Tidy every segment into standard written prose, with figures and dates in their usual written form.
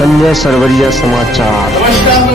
संजय सरवरिया समाचार। नमस्कार, मैं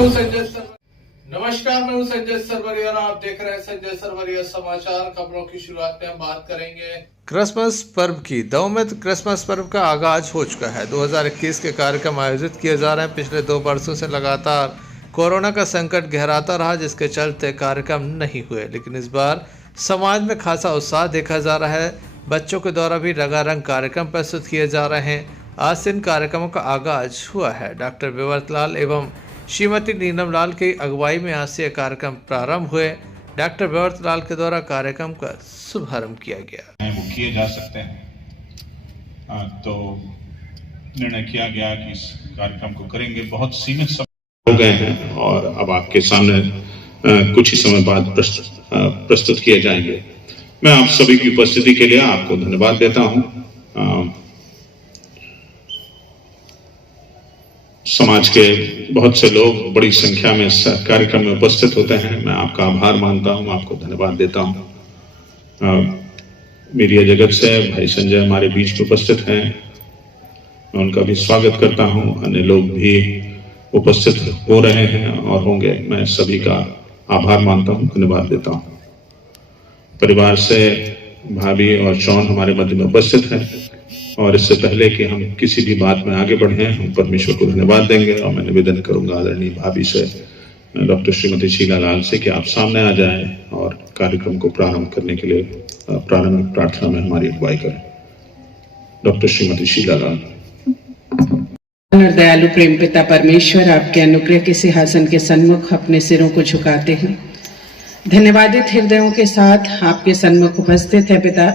हूं संजय सरवरिया और आप देख रहे हैं संजय सरवरिया समाचार। खबरों की शुरुआत में हम बात करेंगे क्रिसमस पर्व की। दो में क्रिसमस पर्व का आगाज हो चुका है। 2021 के कार्यक्रम आयोजित किए जा रहे हैं। पिछले 2 वर्षों से लगातार कोरोना का संकट गहराता रहा, जिसके चलते कार्यक्रम नहीं हुए, लेकिन इस बार समाज में खासा उत्साह देखा जा रहा है। बच्चों के द्वारा भी रंगारंग कार्यक्रम प्रस्तुत किए जा रहे हैं। आज से इन कार्यक्रमों का आगाज हुआ है। डॉक्टर विवर्तलाल एवं श्रीमती नीलम लाल की अगुवाई में आज से कार्यक्रम प्रारंभ हुए। डॉक्टर विवर्तलाल के द्वारा कार्यक्रम का शुभारंभ किया गया। वो किए जा सकते हैं, तो निर्णय किया गया कि इस कार्यक्रम को करेंगे। बहुत सीमित समय हो गए हैं और अब आपके सामने कुछ ही समय बाद प्रस्तुत किए जाएंगे। मैं आप सभी की उपस्थिति के लिए आपको धन्यवाद देता हूं। समाज के बहुत से लोग बड़ी संख्या में इस कार्यक्रम में उपस्थित होते हैं। मैं आपका आभार मानता हूं, आपको धन्यवाद देता हूं। मीडिया जगत से भाई संजय हमारे बीच में उपस्थित हैं, मैं उनका भी स्वागत करता हूं। अन्य लोग भी उपस्थित हो रहे हैं और होंगे। मैं सभी का आभार मानता हूं, धन्यवाद देता हूं। परिवार से भाभी और चौन हमारे मध्य में उपस्थित हैं और इससे पहले कि हम किसी भी बात में आगे बढ़ें, हम परमेश्वर को धन्यवाद देंगे। और मैं निवेदन करूंगा आदरणीय भाभी से, डॉक्टर श्रीमती शीला लाल से, कि आप सामने आ जाएं और कार्यक्रम को प्रारंभ करने के लिए प्रारंभिक प्रार्थना में हमारी अगुवाई करें। डॉक्टर श्रीमती शीला लाल। और दयालु प्रेम पिता परमेश्वर, आपके अनुग्रह के सिंहासन के सन्मुख अपने सिरों को झुकाते हैं। धन्यवादित हृदयों के साथ आपके सन्मुख उपस्थित है पिता,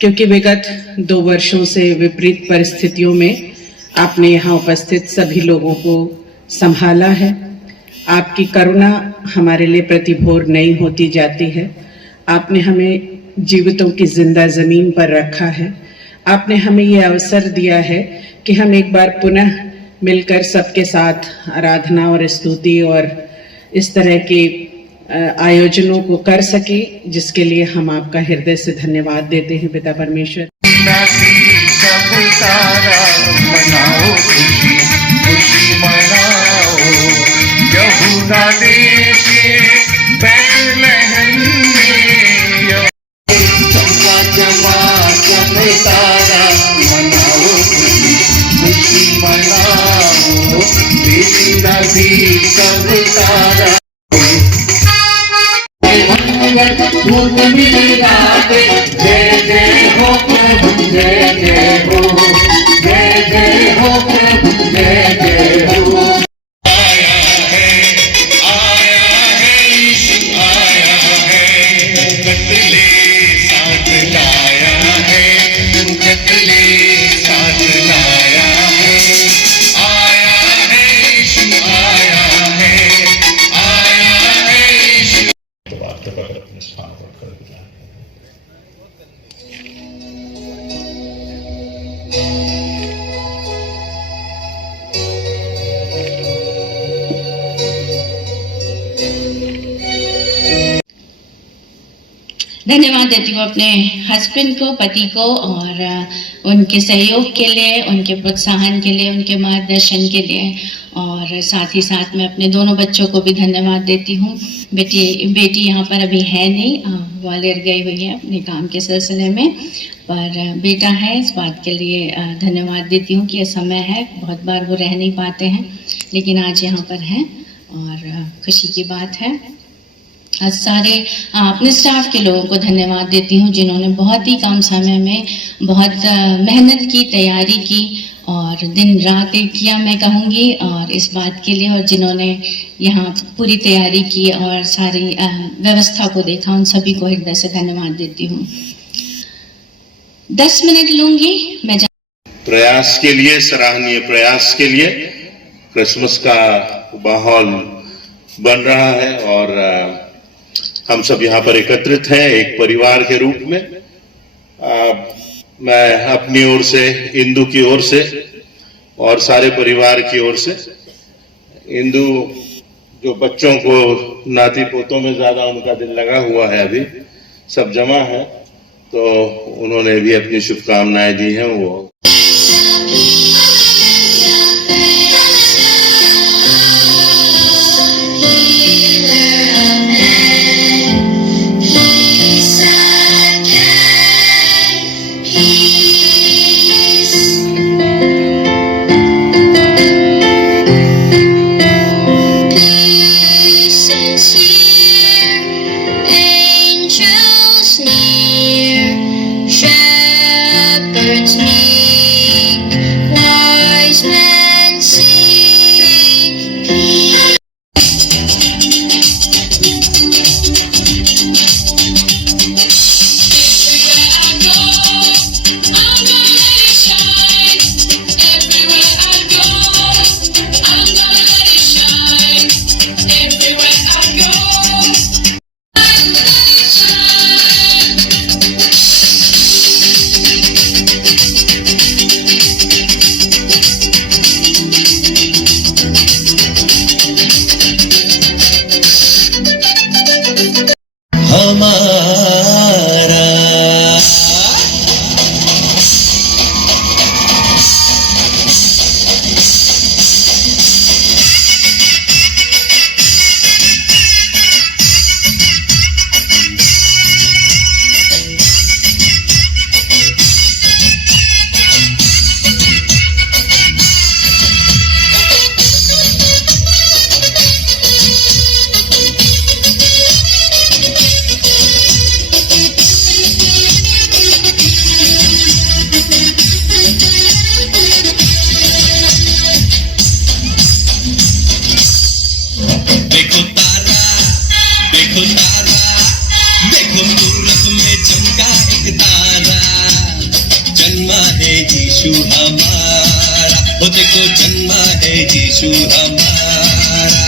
क्योंकि विगत 2 वर्षों से विपरीत परिस्थितियों में आपने यहाँ उपस्थित सभी लोगों को संभाला है। आपकी करुणा हमारे लिए प्रतिभोर नहीं होती जाती है। आपने हमें जीवितों की जिंदा जमीन पर रखा है। आपने हमें ये अवसर दिया है कि हम एक बार पुनः मिलकर सबके साथ आराधना और स्तुति और इस तरह के आयोजनों को कर सके, जिसके लिए हम आपका हृदय से धन्यवाद देते हैं पिता परमेश्वर। जय जय हो प्रभु, जय जय हो, जय जय हो प्रभु, जय जय हो। आया है यीशु आया है, कतले साथ लाया है, कतले साथ लाया है। आया है यीशु आया है, आया है यीशु। अपने स्थान पर कर दिया। धन्यवाद देती हूँ अपने हस्बैंड को, पति को, और उनके सहयोग के लिए, उनके प्रोत्साहन के लिए, उनके मार्गदर्शन के लिए, और साथ ही साथ मैं अपने दोनों बच्चों को भी धन्यवाद देती हूँ। बेटी यहाँ पर अभी है नहीं, ग्वालियर गई हुई है अपने काम के सिलसिले में, पर बेटा है। इस बात के लिए धन्यवाद देती हूँ कि ये समय है, बहुत बार वो रह नहीं पाते हैं, लेकिन आज यहाँ पर हैं और खुशी की बात है। आज सारे अपने स्टाफ के लोगों को धन्यवाद देती हूँ, जिन्होंने बहुत ही कम समय में बहुत मेहनत की, तैयारी की और दिन रात एक किया मैं कहूँगी, और इस बात के लिए, और जिन्होंने यहाँ पूरी तैयारी की और सारी व्यवस्था को देखा, उन सभी को हृदय से धन्यवाद देती हूँ। 10 मिनट लूंगी मैं। प्रयास के लिए, सराहनीय प्रयास के लिए क्रिसमस का माहौल बन रहा है और हम सब यहाँ पर एकत्रित हैं एक परिवार के रूप में। मैं अपनी ओर से, इंदु की ओर से और सारे परिवार की ओर से, इंदु जो बच्चों को, नाती पोतों में ज्यादा उनका दिल लगा हुआ है, अभी सब जमा है, तो उन्होंने भी अपनी शुभकामनाएं दी हैं। वो presence here, angels near, shepherds meek, wise men sing. देखो पूरब में चमका एक तारा, जन्मा है यीशु हमारा। वो देखो जन्मा है यीशु हमारा।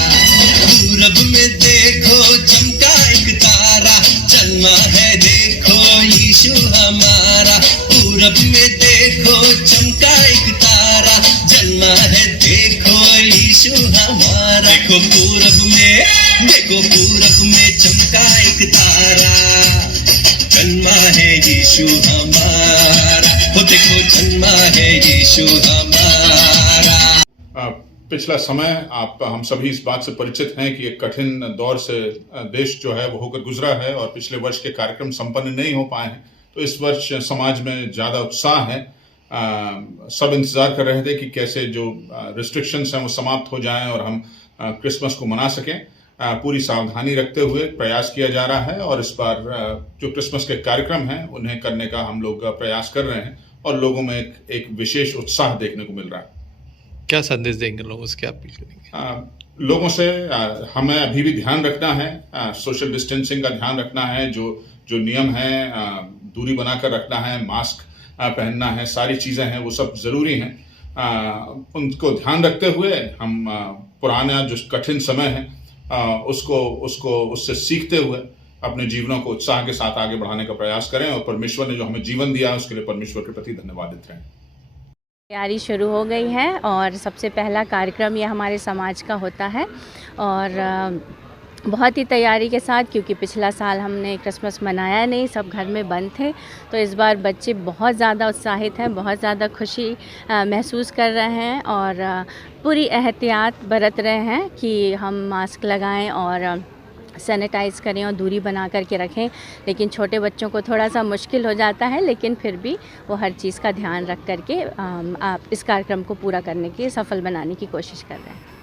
पूरब में देखो चमका एक तारा, जन्मा है देखो यीशु हमारा। पूरब में देखो चमका एक तारा, जन्मा है देखो यीशु हमारा। देखो पूरब में चमका एक तारा, जन्मा है यीशु हमारा। वो देखो जन्मा है यीशु हमारा। पिछला समय हम सभी इस बात से परिचित हैं कि एक कठिन दौर से देश जो है वो होकर गुजरा है और पिछले वर्ष के कार्यक्रम संपन्न नहीं हो पाए हैं। तो इस वर्ष समाज में ज़्यादा उत्साह है। सब इंतज़ार कर रहे थे कि कैसे जो रिस्ट्रिक्शंस हैं वो समाप्त हो जाएं और हम क्रिसमस को मना सकें। पूरी सावधानी रखते हुए प्रयास किया जा रहा है और इस बार जो क्रिसमस के कार्यक्रम हैं उन्हें करने का हम लोग प्रयास कर रहे हैं और लोगों में एक विशेष उत्साह देखने को मिल रहा है। क्या संदेश देंगे लोगों से, क्या अपील करेंगे? लोगों से हमें अभी भी ध्यान रखना है, सोशल डिस्टेंसिंग का ध्यान रखना है। जो नियम है, दूरी बनाकर रखना है, मास्क पहनना है, सारी चीज़ें हैं वो सब ज़रूरी हैं। उनको ध्यान रखते हुए हम पुराना जो कठिन समय है उससे सीखते हुए अपने जीवनों को उत्साह के साथ आगे बढ़ाने का प्रयास करें और परमेश्वर ने जो हमें जीवन दिया है उसके लिए परमेश्वर के प्रति धन्यवादित रहें। तैयारी शुरू हो गई है और सबसे पहला कार्यक्रम ये हमारे समाज का होता है और बहुत ही तैयारी के साथ, क्योंकि पिछला साल हमने क्रिसमस मनाया नहीं, सब घर में बंद थे। तो इस बार बच्चे बहुत ज़्यादा उत्साहित हैं, बहुत ज़्यादा खुशी महसूस कर रहे हैं और पूरी एहतियात बरत रहे हैं कि हम मास्क लगाएं और सैनिटाइज़ करें और दूरी बना कर के रखें। लेकिन छोटे बच्चों को थोड़ा सा मुश्किल हो जाता है, लेकिन फिर भी वो हर चीज़ का ध्यान रख कर के इस कार्यक्रम को पूरा करने की, सफल बनाने की कोशिश कर रहे हैं।